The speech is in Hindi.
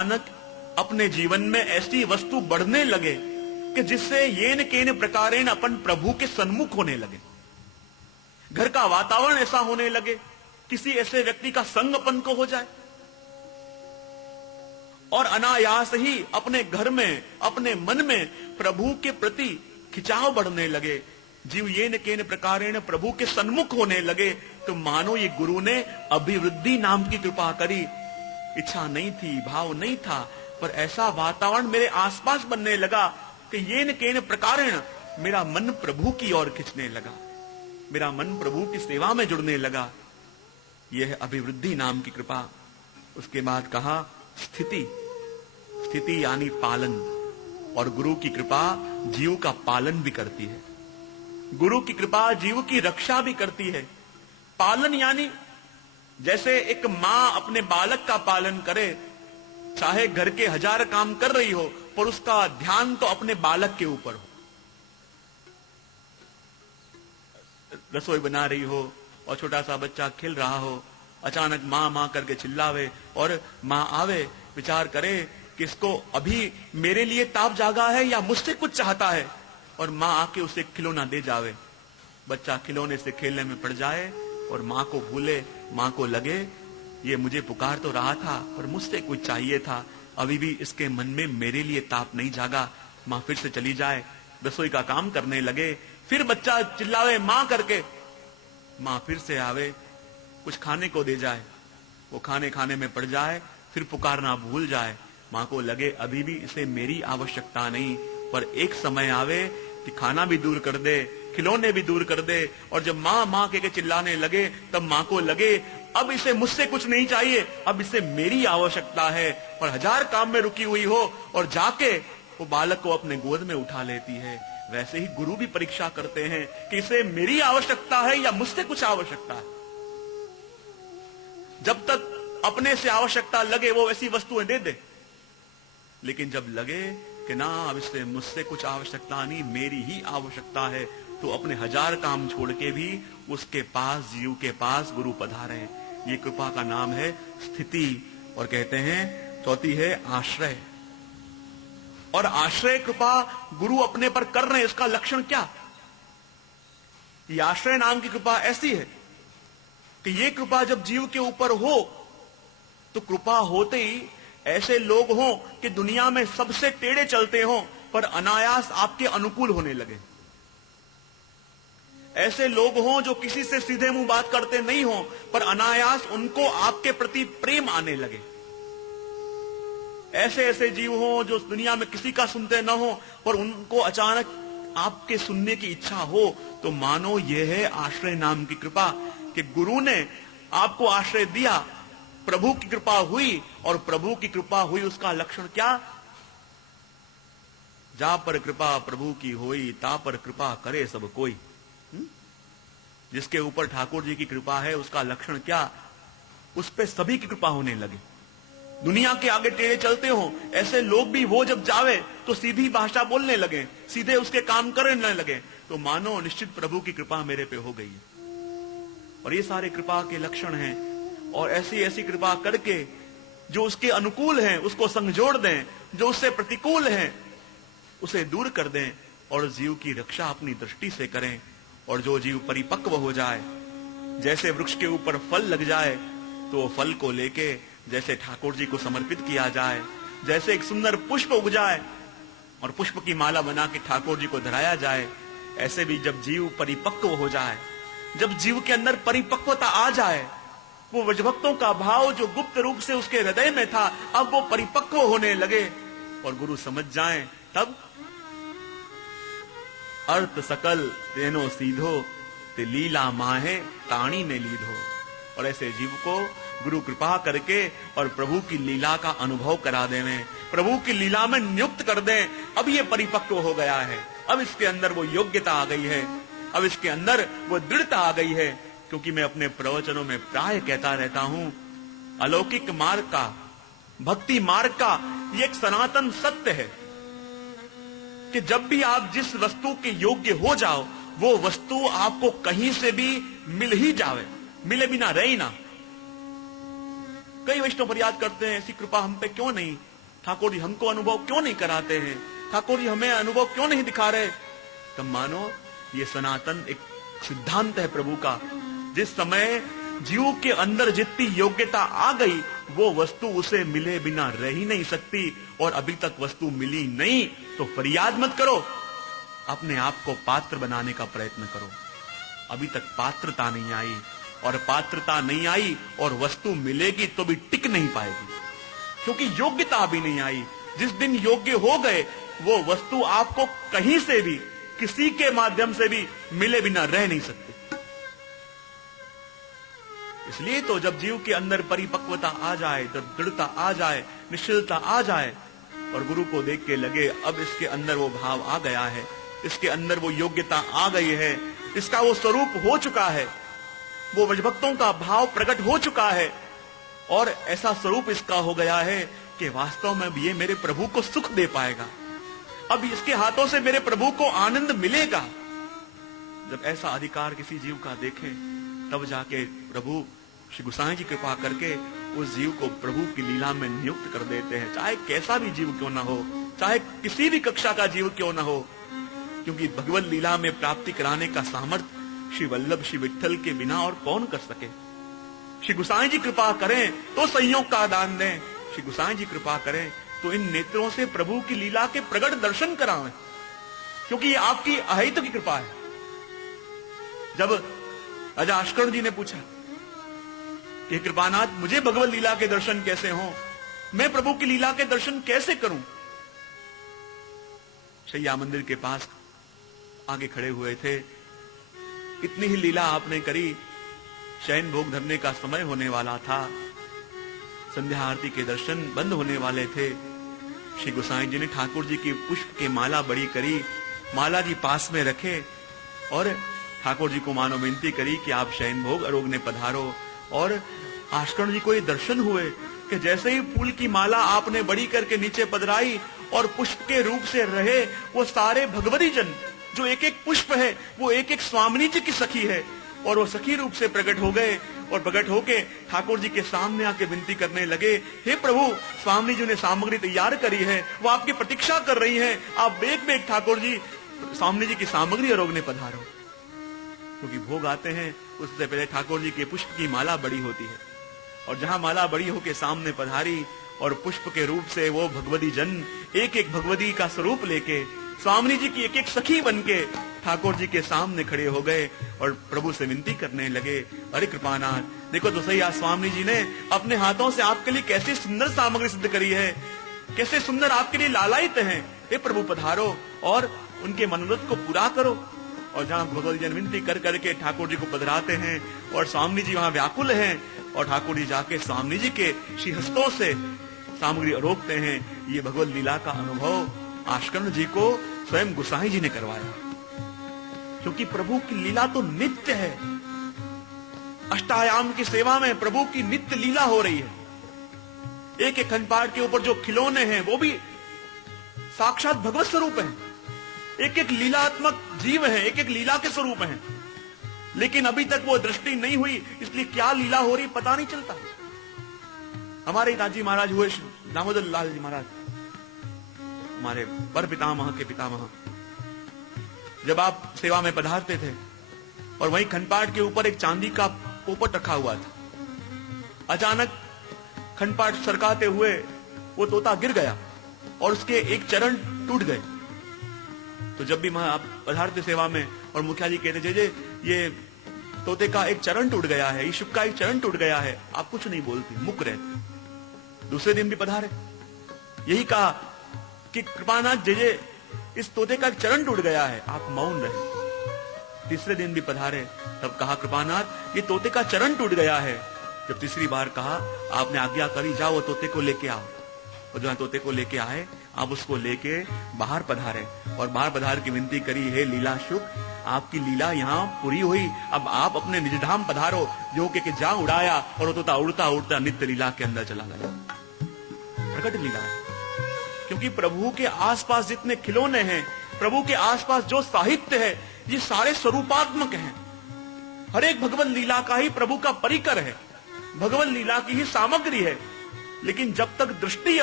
अचानक अपने जीवन में ऐसी वस्तु बढ़ने लगे कि जिससे येन केन प्रकारेण अपन प्रभु के सन्मुख होने लगे। घर का वातावरण ऐसा होने लगे, किसी ऐसे व्यक्ति का संग अपन को हो जाए और अनायास ही अपने घर में, अपने मन में प्रभु के प्रति खिंचाव बढ़ने लगे। जीव येन केन प्रकारेण प्रभु के सन्मुख होने लगे। तो मानो ये गुरु ने अभिवृद्धि नाम की कृपा करी। इच्छा नहीं थी, भाव नहीं था, पर ऐसा वातावरण मेरे आसपास बनने लगा कि येन केन प्रकारेण मेरा मन प्रभु की ओर खिंचने लगा, मेरा मन प्रभु की सेवा में जुड़ने लगा। यह अभिवृद्धि नाम की कृपा। उसके बाद कहा स्थिति। स्थिति यानी पालन, और गुरु की कृपा जीव का पालन भी करती है। गुरु की कृपा जीव की रक्षा भी करती है। पालन यानी जैसे एक मां अपने बालक का पालन करे, चाहे घर के 1000 काम कर रही हो पर उसका ध्यान तो अपने बालक के ऊपर हो। रसोई बना रही हो और छोटा सा बच्चा खेल रहा हो, अचानक मां मां करके चिल्लावे और मां आवे, विचार करे कि इसको अभी मेरे लिए ताप जागा है या मुझसे कुछ चाहता है, और मां आके उसे खिलौना दे जावे। बच्चा खिलौने से खेलने में पड़ जाए और मां को भूले, मां को लगे ये मुझे पुकार तो रहा था पर मुझसे कुछ चाहिए था, अभी भी इसके मन में मेरे लिए ताप नहीं जागा। मां फिर से चली जाए, रसोई का काम करने लगे, फिर बच्चा चिल्लावे मां करके, मां फिर से आवे, कुछ खाने को दे जाए, वो खाने में पड़ जाए, फिर पुकारना भूल जाए। मां को लगे अभी भी इसे मेरी आवश्यकता नहीं, पर एक समय आवे कि खाना भी दूर कर दे, खिलौने भी दूर कर दे, और जब मां मां के चिल्लाने लगे तब मां को लगे अब इसे मुझसे कुछ नहीं चाहिए, अब इसे मेरी आवश्यकता है। पर 1000 काम में रुकी हुई हो और जाके वो बालक को अपने गोद में उठा लेती है। वैसे ही गुरु भी परीक्षा करते हैं कि इसे मेरी आवश्यकता है या मुझसे कुछ आवश्यकता है। जब तक अपने से आवश्यकता लगे वो ऐसी वस्तुएं दे दे, लेकिन जब लगे कि ना अब इससे मुझसे कुछ आवश्यकता नहीं, मेरी ही आवश्यकता है, तो अपने 1000 काम छोड़ के भी उसके पास, जीव के पास गुरु पधारे। ये कृपा का नाम है स्थिति। और कहते हैं चौथी है आश्रय। और आश्रय कृपा गुरु अपने पर कर रहे हैं, इसका लक्षण क्या? ये आश्रय नाम की कृपा ऐसी है कि ये कृपा जब जीव के ऊपर हो तो कृपा होते ही ऐसे लोग हों कि दुनिया में सबसे टेढ़े चलते हों पर अनायास आपके अनुकूल होने लगे। ऐसे लोग हों जो किसी से सीधे मुंह बात करते नहीं हों पर अनायास उनको आपके प्रति प्रेम आने लगे। ऐसे ऐसे जीव हों जो दुनिया में किसी का सुनते न हो पर उनको अचानक आपके सुनने की इच्छा हो। तो मानो यह है आश्रय नाम की कृपा कि गुरु ने आपको आश्रय दिया, प्रभु की कृपा हुई, और प्रभु की कृपा हुई उसका लक्षण क्या? जा पर कृपा प्रभु की होई, ता पर कृपा करे सब कोई। जिसके ऊपर ठाकुर जी की कृपा है उसका लक्षण क्या? उस पे सभी की कृपा होने लगे। दुनिया के आगे टेढ़े चलते हो ऐसे लोग भी वो जब जावे तो सीधी भाषा बोलने लगे, सीधे उसके काम करने लगे, तो मानो निश्चित प्रभु की कृपा मेरे पे हो गई है। और ये सारे कृपा के लक्षण हैं। और ऐसी ऐसी कृपा करके जो उसके अनुकूल हैं उसको संजोड़ दें, जो उससे प्रतिकूल हैं उसे दूर कर दें, और जीव की रक्षा अपनी दृष्टि से करें। और जो जीव परिपक्व हो जाए, जैसे वृक्ष के ऊपर फल लग जाए तो वो फल को लेके जैसे ठाकुर जी को समर्पित किया जाए, जैसे एक सुंदर पुष्प उग जाए और पुष्प की माला बना के ठाकुर जी को धराया जाए, ऐसे भी जब जीव परिपक्व हो जाए, जब जीव के अंदर परिपक्वता आ जाए, वो व्रजभक्तों का भाव जो गुप्त रूप से उसके हृदय में था अब वो परिपक्व होने लगे और गुरु समझ जाएं, तब अर्थ सकल तेनो सीधो, ते लीला माहे ताणी ने लीधो। और ऐसे जीव को गुरु कृपा करके और प्रभु की लीला का अनुभव करा देवें, प्रभु की लीला में नियुक्त कर दें। अब ये परिपक्व हो गया है, अब इसके अंदर वो योग्यता आ गई है, अब इसके अंदर वो दृढ़ता आ गई है। क्योंकि मैं अपने प्रवचनों में प्राय कहता रहता हूं, अलौकिक मार्ग का, भक्ति मार्ग का ये एक सनातन सत्य है कि जब भी आप जिस वस्तु के योग्य हो जाओ वो वस्तु आपको कहीं से भी मिल ही जावे, मिले बिना रही ना। कई वैष्णव फरियाद करते हैं, ऐसी कृपा हम पे क्यों नहीं, ठाकुर जी हमको अनुभव क्यों नहीं कराते हैं, ठाकुर जी हमें अनुभव क्यों नहीं दिखा रहे। तब मानो ये सनातन एक सिद्धांत है प्रभु का। जिस समय जीव के अंदर जितनी योग्यता आ गई, वो वस्तु उसे मिले बिना रह ही नहीं सकती, और अभी तक वस्तु मिली नहीं तो फरियाद मत करो, अपने आप को पात्र बनाने का प्रयत्न करो। अभी तक पात्रता नहीं आई, और पात्रता नहीं आई और वस्तु मिलेगी तो भी टिक नहीं पाएगी, क्योंकि योग्यता अभी नहीं आई। जिस दिन योग्य हो गए, वो वस्तु आपको कहीं से भी, किसी के माध्यम से भी मिले बिना रह नहीं सकती। इसलिए तो जब जीव के अंदर परिपक्वता आ जाए, जब दृढ़ता आ जाए, निश्चलता आ जाए, और गुरु को देख के लगे अब इसके अंदर वो भाव आ गया है, इसके अंदर वो योग्यता आ गई है, इसका वो स्वरूप हो चुका है, वो व्रजभक्तों का भाव प्रकट हो चुका है, और ऐसा स्वरूप इसका हो गया है कि वास्तव में ये मेरे प्रभु को सुख दे पाएगा, अब इसके हाथों से मेरे प्रभु को आनंद मिलेगा। जब ऐसा अधिकार किसी जीव का देखे, तब जाके प्रभु श्री गोसाई जी कृपा करके उस जीव को प्रभु की लीला में नियुक्त कर देते हैं, चाहे कैसा भी जीव क्यों ना हो, चाहे किसी भी कक्षा का जीव क्यों ना हो, क्योंकि भगवत लीला में प्राप्ति कराने का सामर्थ्य श्री वल्लभ श्री विठ्ठल के बिना और कौन कर सके। श्री गोसाई जी कृपा करें तो संयोग का दान दें, श्री गोसाई जी कृपा करें तो इन नेत्रों से प्रभु की लीला के प्रकट दर्शन करावें, क्योंकि ये आपकी अहित की कृपा है। जब राजा आश्कर्ण जी ने पूछा कि कृपानाथ मुझे भगवत लीला के दर्शन कैसे हों, मैं प्रभु की लीला के दर्शन कैसे करूं, शैया मंदिर के पास आगे खड़े हुए थे, इतनी ही लीला आपने करी, शयन भोग धरने का समय होने वाला था, संध्या आरती के दर्शन बंद होने वाले थे। श्री गोसाई जी ने ठाकुर जी की पुष्प की माला बड़ी करी, माला जी पास में रखे और ठाकुर जी को मानो विनती करी कि आप शयन भोग आरोग्य पधारो। और आश्कर्ण जी को ये दर्शन हुए कि जैसे ही फूल की माला आपने बड़ी करके नीचे पधराई और पुष्प के रूप से रहे, वो सारे भगवती जन जो एक एक पुष्प है वो एक एक स्वामिनी जी की सखी है, और वो सखी रूप से प्रकट हो गए, और प्रकट होके ठाकुर जी के सामने आके विनती करने लगे, हे प्रभु स्वामिनी जी ने सामग्री तैयार करी है, वो आपकी प्रतीक्षा कर रही हैं, आप बेग बेग ठाकुर जी स्वामिनी जी की सामग्री आरोग्य पधारो। क्योंकि भोग आते हैं उससे पहले ठाकुर जी के पुष्प की माला बड़ी होती है, और जहां माला बड़ी होके सामने पधारी और पुष्प के रूप से वो भगवती जन एक एक भगवती का स्वरूप लेके स्वामिनी जी की एक एक सखी बनके ठाकुर जी के सामने खड़े हो गए और प्रभु से विनती करने लगे, अरे कृपानाथ देखो तो सही, आज स्वामिनी जी ने अपने हाथों से आपके लिए कैसी सुंदर सामग्री सिद्ध करी है, कैसे सुंदर आपके लिए लालायित हैं, हे प्रभु पधारो और उनके मनोरथ को पूरा करो। और जहाँ भगवती जन विनती कर करके ठाकुर जी को पधराते हैं और स्वामिनी जी वहां व्याकुल हैं, और ठाकुर जी जाके स्वामिनी जी के श्रीहस्तों से सामग्री रोकते हैं। ये भगवत लीला का अनुभव आश्कर्ण जी को स्वयं गोसाई जी ने करवाया, क्योंकि प्रभु की लीला तो नित्य है। अष्टायाम की सेवा में प्रभु की नित्य लीला हो रही है। एक एक खंडपाठ के ऊपर जो खिलौने हैं वो भी साक्षात भगवत स्वरूप है, एक एक लीलात्मक जीव है, एक एक लीला के स्वरूप हैं, लेकिन अभी तक वो दृष्टि नहीं हुई, इसलिए क्या लीला हो रही पता नहीं चलता। हमारे दादी महाराज हुए दामोदर लाल जी महाराज, हमारे पर पितामह के पितामह, जब आप सेवा में पधारते थे और वहीं खंडपाठ के ऊपर एक चांदी का पोपट रखा हुआ था, अचानक खंडपाठ सरकाते हुए वो तोता गिर गया और उसके एक चरण टूट गए। तो जब भी आप पधारते सेवा में और मुखिया जी कहते जे ये तोते का एक चरण टूट गया है, ईशुक का एक चरण टूट गया है, आप कुछ नहीं बोलती, मुक रहते। दूसरे दिन भी पधारे, यही कहा कि कृपानाथ जे इस तोते का एक चरण टूट गया है, आप मौन रहे। तीसरे दिन भी पधारे, तब कहा कृपानाथ ये तोते का चरण टूट गया है। जब तीसरी बार कहा, आपने आज्ञा करी जाओ तोते को लेके आओ, और जो तोते को लेके आए, आप उसको लेके बाहर पधारे और बाहर पधार की विनती करी, हे लीला शुक आपकी लीला यहाँ पूरी हुई, अब आप अपने निज धाम पधारो। जो के जा उड़ाया और वो तोता उड़ता उड़ता नित्य लीला के अंदर चला गया। प्रकट लीला है, क्योंकि प्रभु के आसपास जितने खिलौने हैं, प्रभु के आसपास जो साहित्य है, ये सारे स्वरूपात्मक हैं। हर एक भगवत लीला का ही प्रभु का परिकर है। भगवत लीला की ही सामग्री है। लेकिन जब तक दृष्टि